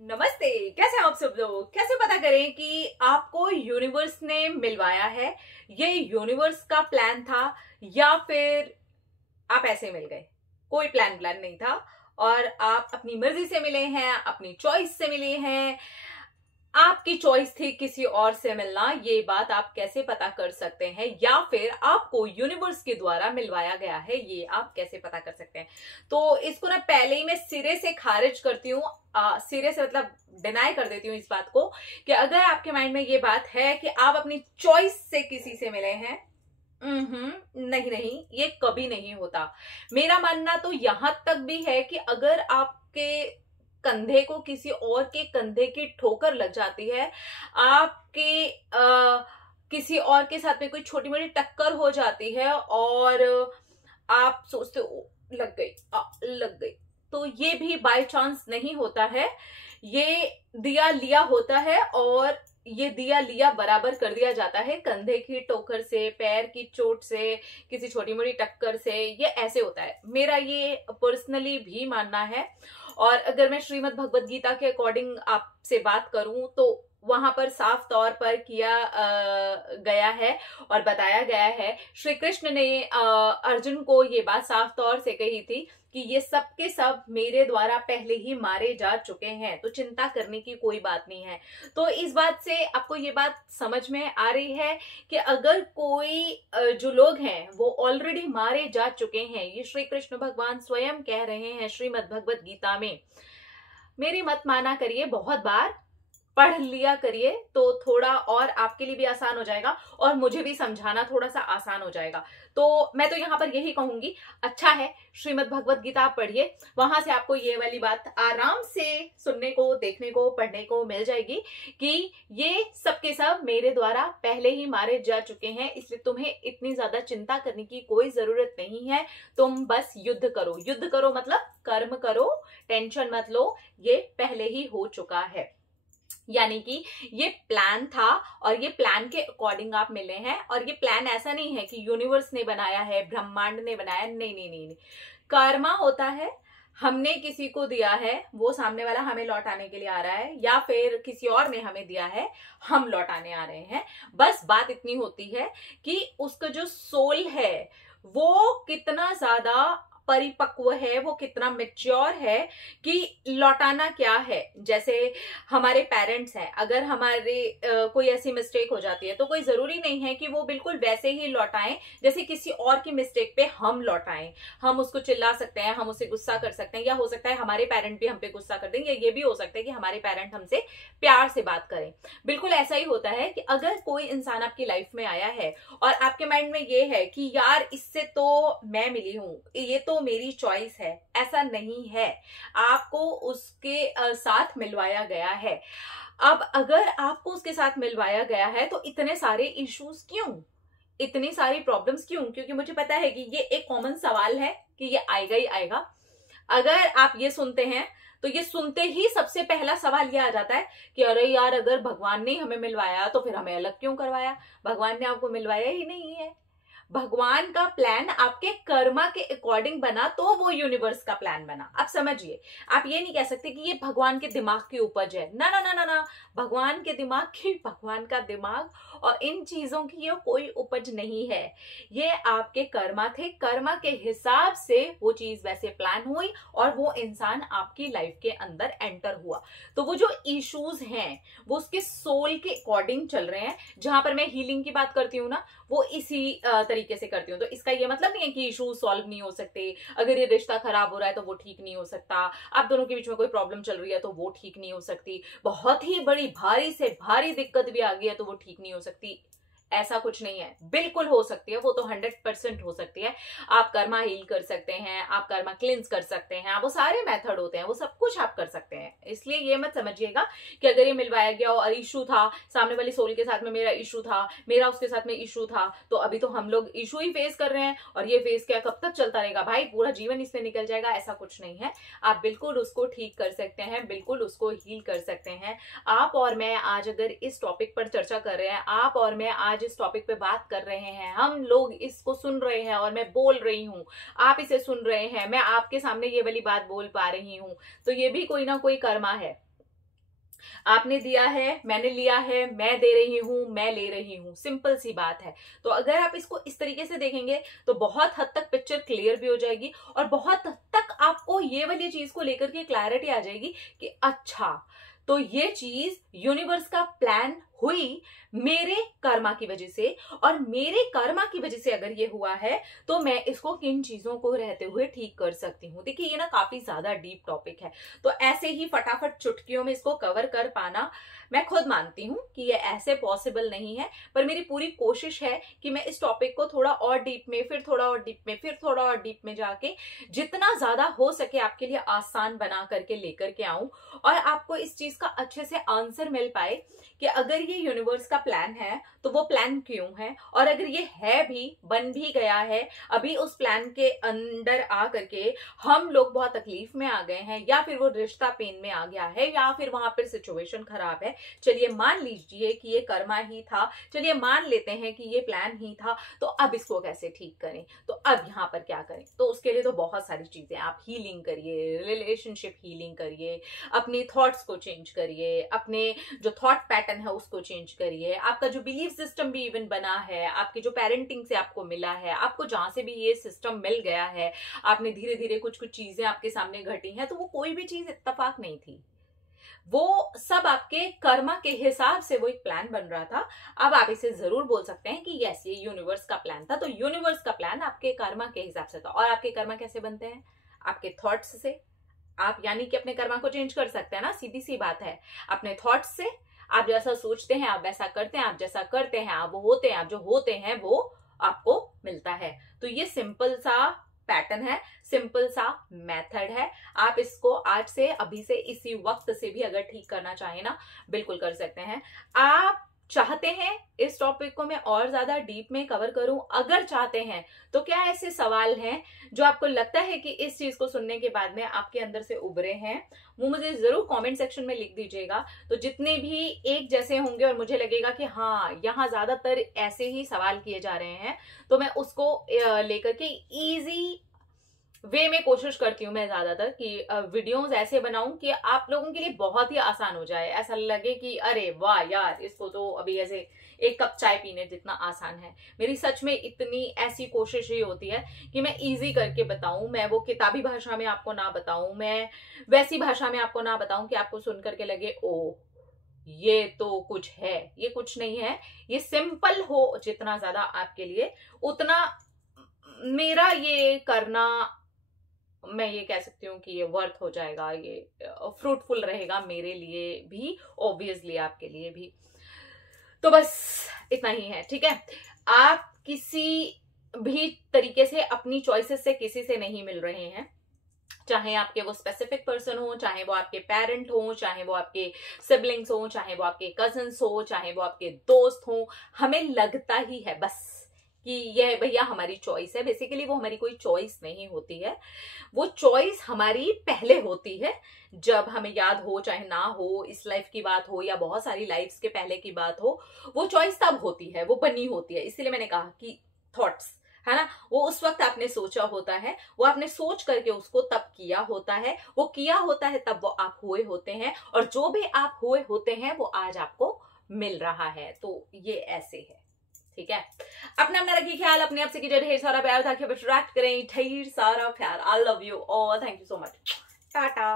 नमस्ते। कैसे हैं आप सब लोग? कैसे पता करें कि आपको यूनिवर्स ने मिलवाया है, ये यूनिवर्स का प्लान था या फिर आप ऐसे मिल गए? कोई प्लान नहीं था और आप अपनी मर्जी से मिले हैं, अपनी चॉइस से मिले हैं। आपकी चॉइस थी किसी और से मिलना, ये बात आप कैसे पता कर सकते हैं? या फिर आपको यूनिवर्स के द्वारा मिलवाया गया है, ये आप कैसे पता कर सकते हैं? तो इसको ना पहले ही मैं सिरे से खारिज करती हूँ, सिरे से मतलब डिनाई कर देती हूँ इस बात को कि अगर आपके माइंड में ये बात है कि आप अपनी चॉइस से किसी से मिले हैं, नहीं नहीं, ये कभी नहीं होता। मेरा मानना तो यहां तक भी है कि अगर आपके कंधे को किसी और के कंधे की ठोकर लग जाती है, आपके किसी और के साथ में कोई छोटी मोटी टक्कर हो जाती है और आप सोचते हो लग गई, लग गई, तो ये भी बाय चांस नहीं होता है। ये दिया लिया होता है और ये दिया लिया बराबर कर दिया जाता है। कंधे की ठोकर से, पैर की चोट से, किसी छोटी मोटी टक्कर से, ये ऐसे होता है। मेरा ये पर्सनली भी मानना है। और अगर मैं श्रीमद् भगवत गीता के अकॉर्डिंग आपसे बात करूं तो वहां पर साफ तौर पर किया गया है और बताया गया है। श्री कृष्ण ने अर्जुन को ये बात साफ तौर से कही थी कि ये सब के सब मेरे द्वारा पहले ही मारे जा चुके हैं, तो चिंता करने की कोई बात नहीं है। तो इस बात से आपको ये बात समझ में आ रही है कि अगर कोई जो लोग हैं वो ऑलरेडी मारे जा चुके हैं, ये श्री कृष्ण भगवान स्वयं कह रहे हैं श्रीमद् भगवत गीता में। मेरी मत माना करिए, बहुत बार पढ़ लिया करिए तो थोड़ा और आपके लिए भी आसान हो जाएगा और मुझे भी समझाना थोड़ा सा आसान हो जाएगा। तो मैं तो यहाँ पर यही कहूंगी, अच्छा है श्रीमद् भगवत गीता आप पढ़िए, वहां से आपको ये वाली बात आराम से सुनने को, देखने को, पढ़ने को मिल जाएगी कि ये सबके सब मेरे द्वारा पहले ही मारे जा चुके हैं, इसलिए तुम्हें इतनी ज्यादा चिंता करने की कोई जरूरत नहीं है। तुम बस युद्ध करो। युद्ध करो मतलब कर्म करो, टेंशन मत लो, ये पहले ही हो चुका है। यानी कि ये प्लान था और ये प्लान के अकॉर्डिंग आप मिले हैं। और ये प्लान ऐसा नहीं है कि यूनिवर्स ने बनाया है, ब्रह्मांड ने बनाया, नहीं नहीं नहीं, नहीं। कर्मा होता है, हमने किसी को दिया है, वो सामने वाला हमें लौटाने के लिए आ रहा है, या फिर किसी और ने हमें दिया है, हम लौटाने आ रहे हैं। बस बात इतनी होती है कि उसका जो सोल है वो कितना ज्यादा परिपक्व है, वो कितना मेच्योर है कि लौटाना क्या है। जैसे हमारे पेरेंट्स हैं, अगर हमारे कोई ऐसी मिस्टेक हो जाती है तो कोई जरूरी नहीं है कि वो बिल्कुल वैसे ही लौटाएं जैसे किसी और की मिस्टेक पे हम लौटाएं। हम उसको चिल्ला सकते हैं, हम उसे गुस्सा कर सकते हैं, या हो सकता है हमारे पेरेंट भी हम पे गुस्सा कर देंगे, ये भी हो सकता है कि हमारे पेरेंट हमसे प्यार से बात करें। बिल्कुल ऐसा ही होता है कि अगर कोई इंसान आपकी लाइफ में आया है और आपके माइंड में ये है कि यार इससे तो मैं मिली हूं, ये तो मेरी चॉइस है, ऐसा नहीं है। आपको उसके साथ मिलवाया गया है। अब अगर आपको उसके साथ मिलवाया गया है तो इतने सारे इश्यूज क्यों, इतनी सारी प्रॉब्लम्स क्यों? क्योंकि मुझे पता है कि ये एक कॉमन सवाल है कि ये आएगा ही आएगा। अगर आप ये सुनते हैं तो ये सुनते ही सबसे पहला सवाल ये आ जाता है कि अरे यार, अगर भगवान ने हमें मिलवाया तो फिर हमें अलग क्यों करवाया? भगवान ने आपको मिलवाया ही नहीं है। भगवान का प्लान आपके कर्मा के अकॉर्डिंग बना तो वो यूनिवर्स का प्लान बना। आप समझिए, आप ये नहीं कह सकते कि ये भगवान के दिमाग की उपज है। ना ना ना ना ना, भगवान के दिमाग की, भगवान का दिमाग और इन चीजों की ये कोई उपज नहीं है। ये आपके कर्मा थे, कर्मा के हिसाब से वो चीज वैसे प्लान हुई और वो इंसान आपकी लाइफ के अंदर एंटर हुआ। तो वो जो इश्यूज हैं वो उसके सोल के अकॉर्डिंग चल रहे हैं। जहां पर मैं हीलिंग की बात करती हूँ ना, वो इसी तरीके से करती हूँ। तो इसका ये मतलब नहीं है कि इशू सॉल्व नहीं हो सकते। अगर ये रिश्ता खराब हो रहा है तो वो ठीक नहीं हो सकता, आप दोनों के बीच में कोई प्रॉब्लम चल रही है तो वो ठीक नहीं हो सकती, बहुत ही बड़ी भारी से भारी दिक्कत भी आ गई है तो वो ठीक नहीं हो सकती। ऐसा कुछ नहीं है, बिल्कुल हो सकती है, वो तो 100% हो सकती है। आप कर्मा हील कर सकते हैं, आप कर्मा क्लिंस कर सकते हैं, वो सारे मेथड होते हैं, वो सब कुछ आप कर सकते हैं। इसलिए ये मत समझिएगा कि अगर ये मिलवाया गया और इशू था, सामने वाली सोल के साथ में मेरा इशू था, मेरा उसके साथ में इशू था, तो अभी तो हम लोग इशू ही फेस कर रहे हैं और ये फेस क्या कब तक चलता रहेगा भाई, पूरा जीवन इसमें निकल जाएगा, ऐसा कुछ नहीं है। आप बिल्कुल उसको ठीक कर सकते हैं, बिल्कुल उसको हील कर सकते हैं। आप और मैं आज अगर इस टॉपिक पर चर्चा कर रहे हैं, आप और मैं आज इस टॉपिक पे बात कर रहे हैं, हम लोग इसको सुन रहे हैं और मैं बोल रही हूं, आप इसे सुन रहे हैं, मैं आपके सामने ये वाली बात बोल पा रही हूं, तो ये भी कोई ना कोई कर्मा है। आपने दिया है, मैंने लिया है, मैं दे रही हूं, मैं ले रही हूं, सिंपल सी बात है। तो अगर आप इसको इस तरीके से देखेंगे तो बहुत हद तक पिक्चर क्लियर भी हो जाएगी और बहुत हद तक आपको ये वाली चीज को लेकर के क्लैरिटी आ जाएगी कि अच्छा, तो ये चीज यूनिवर्स का प्लान हुई मेरे कर्मा की वजह से, और मेरे कर्मा की वजह से अगर ये हुआ है तो मैं इसको किन चीजों को रहते हुए ठीक कर सकती हूँ। देखिए ये ना काफी ज्यादा डीप टॉपिक है, तो ऐसे ही फटाफट चुटकियों में इसको कवर कर पाना मैं खुद मानती हूँ कि ये ऐसे पॉसिबल नहीं है, पर मेरी पूरी कोशिश है कि मैं इस टॉपिक को थोड़ा और डीप में, फिर थोड़ा और डीप में, फिर थोड़ा और डीप में जाके जितना ज्यादा हो सके आपके लिए आसान बना करके लेकर के आऊं, और आपको इस चीज का अच्छे से आंसर मिल पाए कि अगर ये यूनिवर्स का प्लान है तो वो प्लान क्यों है, और अगर ये है भी, बन भी गया है, अभी उस प्लान के अंदर आ करके हम लोग बहुत तकलीफ में आ गए हैं, या फिर वो रिश्ता पेन में आ गया है, या फिर वहां पर सिचुएशन खराब है, चलिए मान लीजिए कि ये कर्मा ही था, चलिए मान लेते हैं कि ये प्लान ही था, तो अब इसको कैसे ठीक करें, तो अब यहाँ पर क्या करें। तो उसके लिए तो बहुत सारी चीजें, आप हीलिंग करिए, रिलेशनशिप हीलिंग करिए, अपनी थॉट्स को चेंज करिए, अपने जो थॉट पैटर्न है उसको चेंज करिए, आपका जो बिलीफ सिस्टम भी इवन बना है, आपकी जो पेरेंटिंग से आपको मिला है, आपको जहां से भी ये सिस्टम मिल गया है, आपने धीरे धीरे कुछ कुछ चीजें आपके सामने घटी हैं, तो वो कोई भी चीज इत्तेफाक नहीं थी, वो सब आपके कर्मा के हिसाब से वो एक प्लान बन रहा था। अब आप इसे जरूर बोल सकते हैं कि यस, ये यूनिवर्स का प्लान था। तो यूनिवर्स का प्लान आपके कर्मा के हिसाब से था। और आपके कर्मा कैसे बनते हैं? आपके थॉट्स से। आप यानी कि अपने कर्मा को चेंज कर सकते हैं ना, सीधी सी बात है। अपने थॉट्स से, आप जैसा सोचते हैं आप वैसा करते हैं, आप जैसा करते हैं आप वो होते हैं, आप जो होते हैं वो आपको मिलता है। तो ये सिंपल सा पैटर्न है, सिंपल सा मेथड है। आप इसको आज से, अभी से, इसी वक्त से भी अगर ठीक करना चाहें ना, बिल्कुल कर सकते हैं। आप चाहते हैं इस टॉपिक को मैं और ज्यादा डीप में कवर करूं? अगर चाहते हैं तो क्या ऐसे सवाल हैं जो आपको लगता है कि इस चीज को सुनने के बाद में आपके अंदर से उभरे हैं, वो मुझे जरूर कमेंट सेक्शन में लिख दीजिएगा। तो जितने भी एक जैसे होंगे और मुझे लगेगा कि हाँ यहाँ ज्यादातर ऐसे ही सवाल किए जा रहे हैं, तो मैं उसको लेकर के इजी वे में कोशिश करती हूँ मैं ज्यादातर कि वीडियोस ऐसे बनाऊं कि आप लोगों के लिए बहुत ही आसान हो जाए, ऐसा लगे कि अरे वाह यार, इसको तो अभी ऐसे एक कप चाय पीने जितना आसान है। मेरी सच में इतनी ऐसी कोशिश ही होती है कि मैं इजी करके बताऊं, मैं वो किताबी भाषा में आपको ना बताऊं, मैं वैसी भाषा में आपको ना बताऊं कि आपको सुन करके लगे ओ ये तो कुछ है। ये कुछ नहीं है, ये सिंपल हो जितना ज्यादा आपके लिए, उतना मेरा ये करना, मैं ये कह सकती हूँ कि ये वर्थ हो जाएगा, ये फ्रूटफुल रहेगा मेरे लिए भी, ऑब्वियसली आपके लिए भी। तो बस इतना ही है, ठीक है। आप किसी भी तरीके से अपनी चॉइसेस से किसी से नहीं मिल रहे हैं, चाहे आपके वो स्पेसिफिक पर्सन हो, चाहे वो आपके पेरेंट हो, चाहे वो आपके सिबलिंग्स हो, चाहे वो आपके कजिन्स हो, चाहे वो आपके दोस्त हो। हमें लगता ही है बस कि ये भैया हमारी चॉइस है। बेसिकली वो हमारी कोई चॉइस नहीं होती है, वो चॉइस हमारी पहले होती है जब हमें याद हो चाहे ना हो, इस लाइफ की बात हो या बहुत सारी लाइफ्स के पहले की बात हो, वो चॉइस तब होती है, वो बनी होती है। इसीलिए मैंने कहा कि थॉट्स है ना, वो उस वक्त आपने सोचा होता है, वो आपने सोच करके उसको तब किया होता है, वो किया होता है तब वो आप हुए होते हैं, और जो भी आप हुए होते हैं वो आज आपको मिल रहा है। तो ये ऐसे है, ठीक है। अपना रखिए ख्याल, अपने आप से कीजिए ढेर सारा प्यार, ताकि आप अट्रैक्ट करें ढेर सारा प्यार। I love you all, thank you so much, Tata.